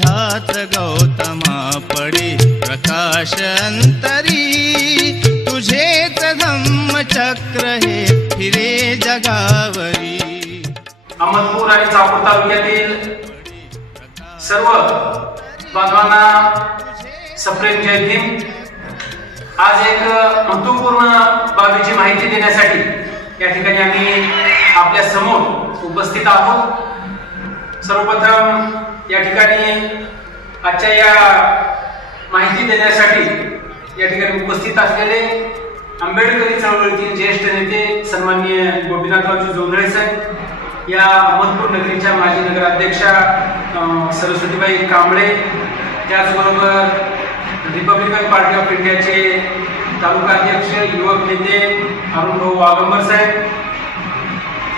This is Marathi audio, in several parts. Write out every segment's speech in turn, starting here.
माझाच गौतमा पडे प्रकाश अंतरी, तुझेच धम्मचक्र हे फिरे जगावरी। अहमदपूर आणि चाकूर तालुक्यातील सर्व बांधवांना सप्रेम जय भीम। आज एक महत्वपूर्ण बाबीची माहिती देण्यासाठी या ठिकाणी आम्ही आपल्या समोर उपस्थित आहोत। सर्वप्रथम या ठिकाणी आजच्या या माहिती देण्यासाठी या ठिकाणी उपस्थित असलेले आंबेडकरी चळवळीतील ज्येष्ठ नेते सन्माननीय गोपीनाथरावजी जोंधळे साहेब, या अहमदपूर नगरीच्या माजी नगराध्यक्षा सरस्वतीबाई कांबळे, त्याचबरोबर रिपब्लिकन पार्टी ऑफ इंडियाचे तालुका अध्यक्ष युवक नेते अरुणभाऊ वाघंबर साहेब,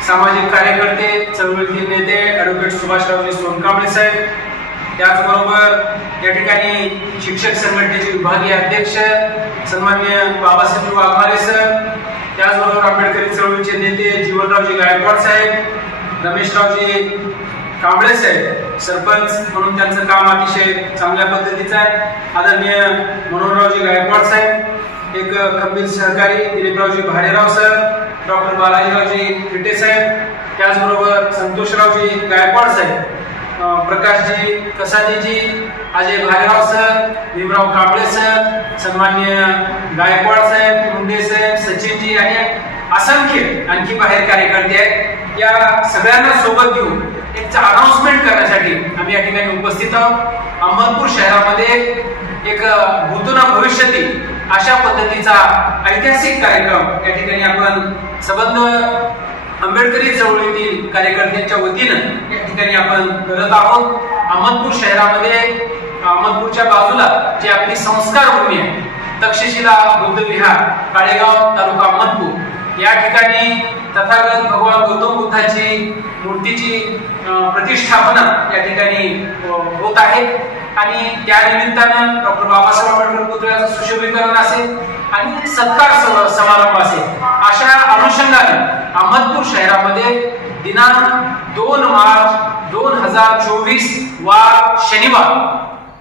सामाजिक कार्यकर्ते चळवळीतील नेते ॲडव्होकेट सुभाषरावजी सोनकांबळे साहेब, त्याचबरोबर या ठिकाणी शिक्षक संघटनेचे विभागीय अध्यक्ष सन्माननीय बाबासाहेब वाघमारे सर, त्याचबरोबर आंबेडकरी चळवळीचे नेते जीवनरावजी गायकवाड साहेब, रमेशरावजी कांबळे साहेब, सरपंच म्हणून त्यांचं काम अतिशय चांगल्या पद्धतीचं आहे, आदरणीय मनोहररावजी गायकवाड साहेब, एक खंबीर सहकारी दिलीपरावजी भाडेराव सर, डॉक्टर बालाजीरावजी फिटे साहेब, त्याचबरोबर संतोषरावजी गायकवाड साहेब, प्रकाशजी कसादेजी, अजय भालेराव सर, भीमराव कांबळे सर, सन्माननीय गायकवाड साहेब, मुंडे साहेब, सचिनजी आणि असंख्य आणखी बाहेर कार्यकर्ते आहेत। या सगळ्यांना सोबत घेऊन एक अनाउन्समेंट करण्यासाठी आम्ही या ठिकाणी उपस्थित आहोत। अहमदपूर शहरामध्ये एक भूतोना भविष्यती अशा पद्धतीचा ऐतिहासिक कार्यक्रम या ठिकाणी आपण सबंध आंबेडकरी चळवळीतील कार्यकर्त्यांच्या वतीनं या ठिकाणी आपण करत आहोत। अहमदपूर शहरामध्ये अहमदपूरच्या बाजूला जी आपली संस्कार भूमी आहे, तक्षशिला बुद्ध विहार, काळेगाव, तालुका अहमदपूर, या ठिकाणी तथागत भगवान गौतम बुद्धाची मूर्तीची प्रतिष्ठापना या ठिकाणी होत आहे आणि त्या निमित्तानं डॉक्टर बाबासाहेब आंबेडकर पुतळ्याचं सुशोभीकरण असेल आणि सत्कार समारंभ असेल, अशा अनुषंगाने अहमदपूर शहरामध्ये दिनांक 2 मार्च 2024 वार शनिवार,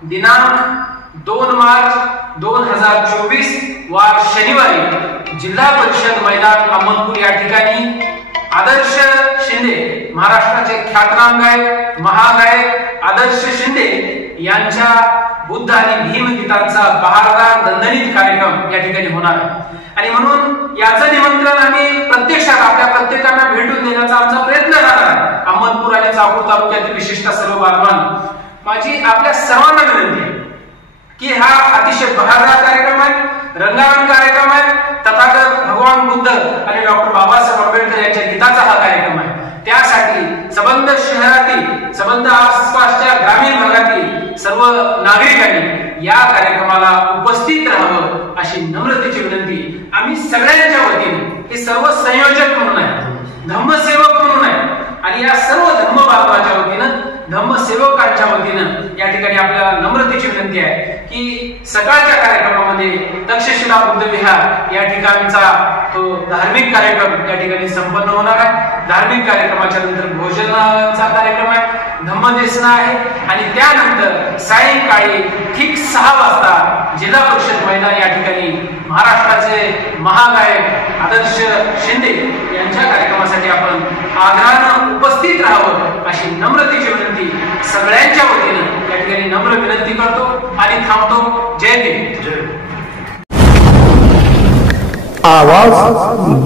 दिनांक 2 मार्च 2024 वार शनिवारी जिल्हा परिषद मैदान अहमदपूर या ठिकाणी आदर्श शिंदे, महाराष्ट्राचे ख्यातनाम गायक, महागायक आदर्श शिंदे यांच्या बुद्ध आणि भीम गीतांचा बहारदार दणदणीत कार्यक्रम या ठिकाणी होणार आहे आणि म्हणून याचं निमंत्रण आम्ही प्रत्यक्षात आपल्या प्रत्येकांना भेटून देण्याचा आमचा प्रयत्न राहणार आहे। अहमदपूर आणि चाकूर तालुक्यातील विशिष्ट सर्व बांधवांना माझी आपल्या सर्वांना विनंती आहे की हा अतिशय बहारदार कार्यक्रम आहे, रंगारंग कार्यक्रम आहे। तथागत भगवान बुद्ध आणि डॉक्टर बाबासाहेब आंबेडकर यांच्या गीताचा हा कार्यक्रम आहे। त्यासाठी सबंध शहरातील, सबंध आसपासच्या ग्रामीण भागातील सर्व नागरिकांनी या कार्यक्रमाला उपस्थित राहावं अशी नम्रतेची विनंती आम्ही सगळ्यांच्या वतीने, हे सर्व संयोजक म्हणून आहेत, धम्मसेवक म्हणून आहेत आणि या सर्व धम्म बांधवाच्या वतीनं, धम्मसेवकांच्या वतीनं या ठिकाणी आपल्याला नम्रतेची विनंती आहे की सकाळच्या कार्यक्रमामध्ये तक्षशिला बुद्ध विहार या ठिकाणचा तो धार्मिक कार्यक्रम या ठिकाणी संपन्न होणार आहे। धार्मिक कार्यक्रमाच्या नंतर भोजनाचा कार्यक्रम आहे, धम्मदेसना आहे आणि त्यानंतर सायंकाळी ठीक 6 वाजता जिल्हा परिषद मैदान या ठिकाणी महाराष्ट्राचे महागायक आदर्श शिंदे यांच्या कार्यक्रमासाठी आपण आग्रहानं उपस्थित राहावं अशी नम्रतेची विनंती सगळ्यांच्या वतीनं या ठिकाणी नम्र विनंती करतो आणि थांबतो। जय भीम। आवाज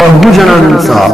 बहुजनांचा।